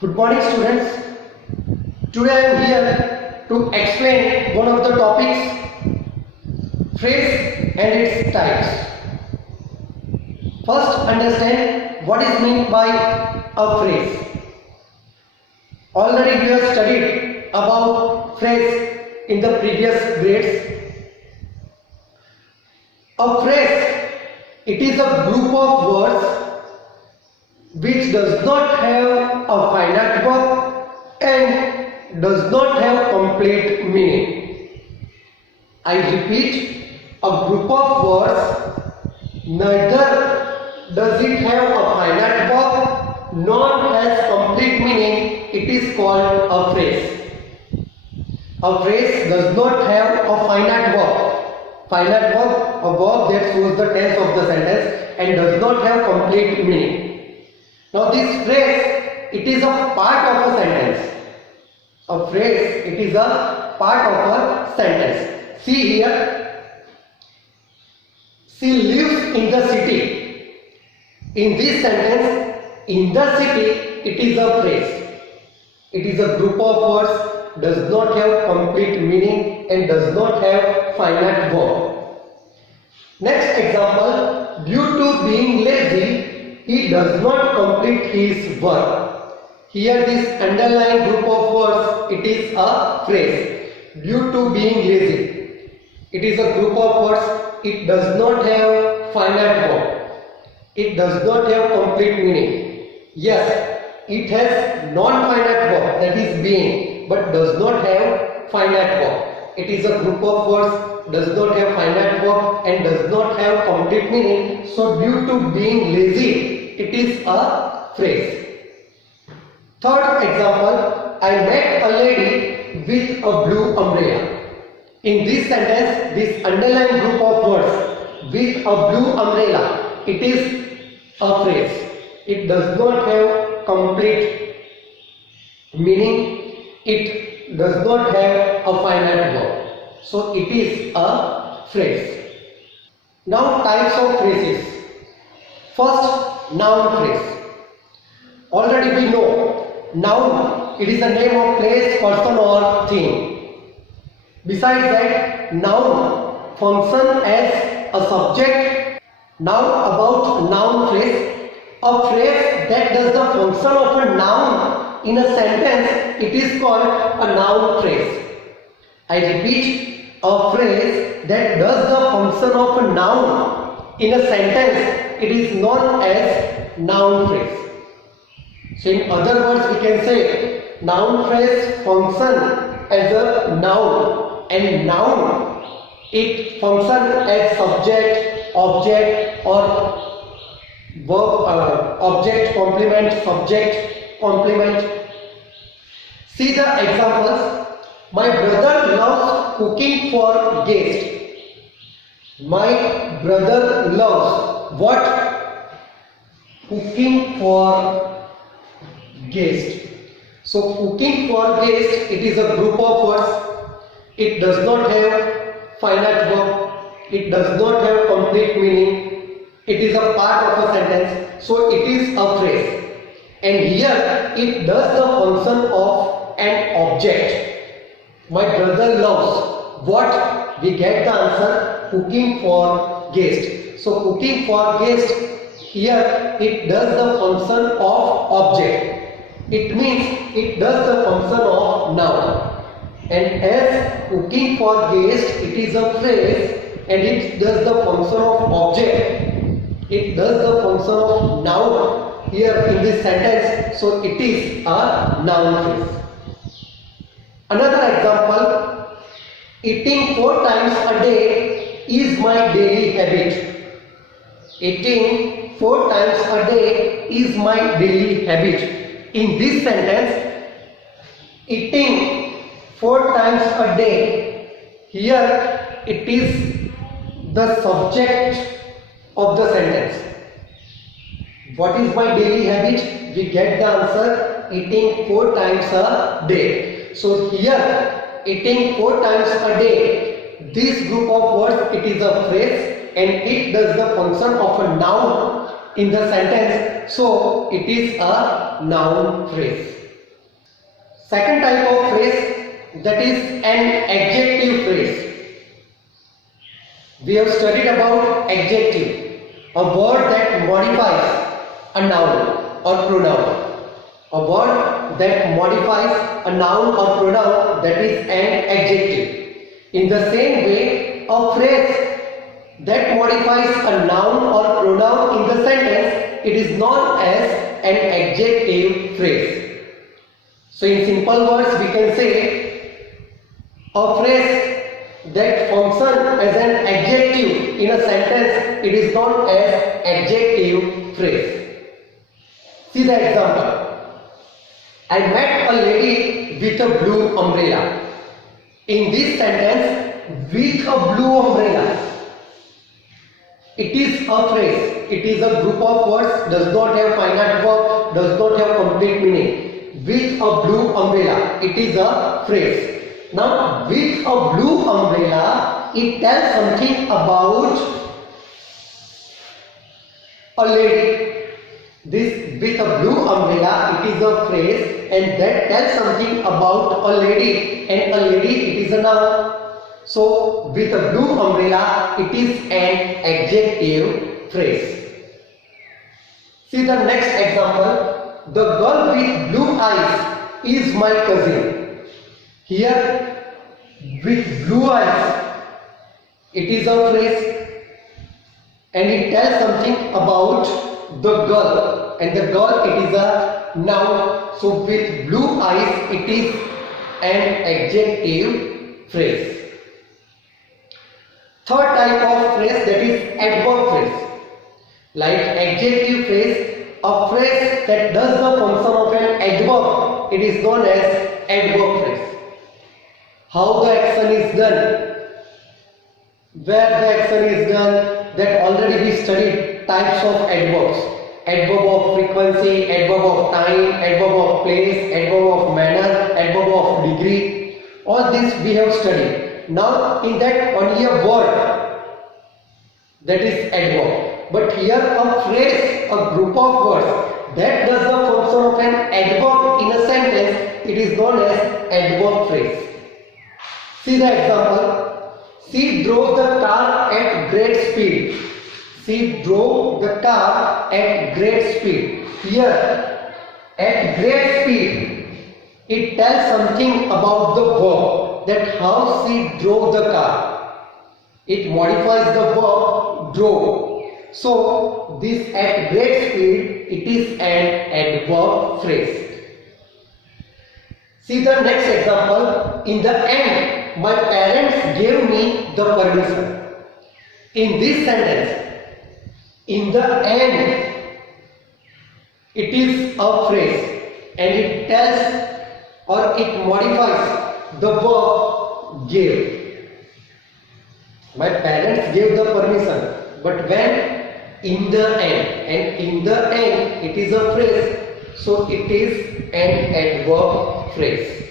Good morning, students. Today I am here to explain one of the topics, phrase and its types. First, understand what is meant by a phrase. Already we have studied about phrase in the previous grades. A phrase, it is a group of words which does not have a finite verb and does not have complete meaning. I repeat, a group of words, neither does it have a finite verb nor has complete meaning. It is called a phrase. A phrase does not have a finite verb. Finite verb, a verb that shows the tense of the sentence and does not have complete meaning. Now this phrase, it is a part of a sentence. A phrase, it is a part of a sentence. See here, she lives in the city. In this sentence, in the city, it is a phrase. It is a group of words, does not have complete meaning and does not have finite verb. Next example, due to being lazy, he does not complete his work. Here this underlined group of words, it is a phrase. Due to being lazy. It is a group of words, it does not have finite verb. It does not have complete meaning. Yes, it has non-finite verb, that is being, but does not have finite verb. It is a group of words, does not have finite verb and does not have complete meaning. So due to being lazy, it is a phrase. Third example, I met a lady with a blue umbrella. In this sentence, this underlined group of words, with a blue umbrella, it is a phrase. It does not have complete meaning. It does not have a finite verb. So it is a phrase. Now types of phrases. First, noun phrase. Already we know noun, it is the name of place, person or thing. Besides that, noun function as a subject. Now about noun phrase, a phrase that does the function of a noun in a sentence, it is called a noun phrase. I repeat, a phrase that does the function of a noun in a sentence, it is known as noun phrase. So in other words, we can say noun phrase function as a noun, and noun it function as subject, object or verb, object, complement, subject, complement. See the examples. My brother loves cooking for guests. My brother loves what? Cooking for guests. So cooking for guests, it is a group of words. It does not have finite verb. It does not have complete meaning. It is a part of a sentence. So it is a phrase. And here it does the function of an object. My brother loves what? We get the answer, cooking for guests. So cooking for guests, here it does the function of object. It means it does the function of noun. And as cooking for guests, it is a phrase and it does the function of object. It does the function of noun here in this sentence. So it is a noun phrase. Another example, eating 4 times a day is my daily habit. Eating 4 times a day is my daily habit. In this sentence, eating 4 times a day, here it is the subject of the sentence. What is my daily habit? We get the answer, eating 4 times a day. So here, eating 4 times a day, this group of words, it is a phrase and it does the function of a noun in the sentence. So it is a noun phrase. Second type of phrase, that is an adjective phrase. We have studied about adjective, a word that modifies a noun or pronoun. A word that modifies a noun or pronoun, that is an adjective. In the same way, a phrase that modifies a noun or pronoun in the sentence, it is known as an adjective phrase. So in simple words, we can say a phrase that functions as an adjective in a sentence, it is known as adjective phrase. See the example. I met a lady with a blue umbrella. In this sentence, with a blue umbrella, it is a phrase. It is a group of words, does not have finite verb, does not have complete meaning. With a blue umbrella, it is a phrase. Now, with a blue umbrella, it tells something about a lady. This with a blue umbrella, it is a phrase, and that tells something about a lady, and a lady, it is a noun. So, with a blue umbrella, it is an adjective phrase. See the next example. The girl with blue eyes is my cousin. Here, with blue eyes, it is a phrase, and it tells something about the girl, and the girl, it is a noun. So, with blue eyes, it is an adjective phrase. Third type of phrase, that is adverb phrase. Like adjective phrase, a phrase that does the function of an adverb, it is known as adverb phrase. How the action is done, where the action is done, that already we studied types of adverbs. Adverb of frequency, adverb of time, adverb of place, adverb of manner, adverb of degree. All this we have studied. Now in that only a word, that is adverb. But here a phrase, a group of words that does the function of an adverb in a sentence, it is known as adverb phrase. See the example. She drove the car at great speed. She drove the car at great speed. Here, at great speed, it tells something about the verb, that how she drove the car. It modifies the verb drove. So, this at great speed, it is an adverb phrase. See the next example. In the end, my parents gave me the permission. In this sentence, in the end, it is a phrase, and it tells or it modifies the verb gave. My parents gave the permission, but when? In the end, and in the end, it is a phrase, so it is an adverb phrase.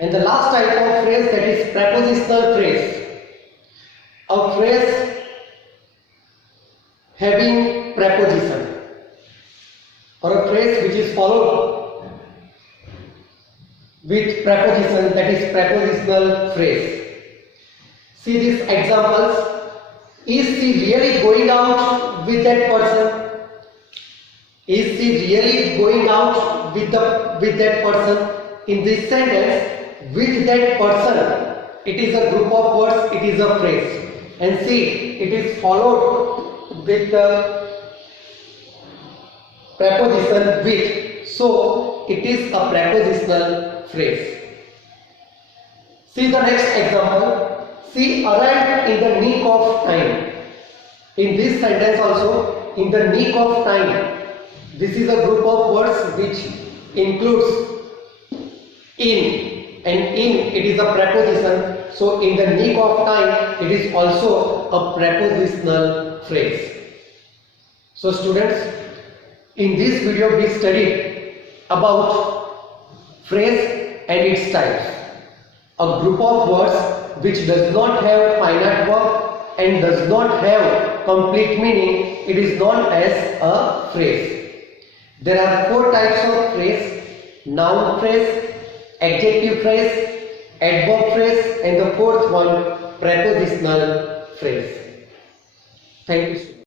And the last type of phrase, that is prepositional phrase. A phrase having preposition, or a phrase which is followed with preposition, that is prepositional phrase. See these examples. Is she really going out with that person? Is she really going out with that person? In this sentence, with that person, it is a group of words, it is a phrase. And see, it is followed with the preposition with. So, it is a prepositional phrase. See the next example. She arrived in the nick of time. In this sentence also, in the nick of time, this is a group of words which includes in, and in, it is a preposition. So in the nick of time, it is also a prepositional phrase. So students, in this video we studied about phrase and its types. A group of words which does not have finite verb and does not have complete meaning, it is known as a phrase. There are four types of phrase: noun phrase, adjective phrase, adverb phrase, and the fourth one prepositional phrase. Thank you.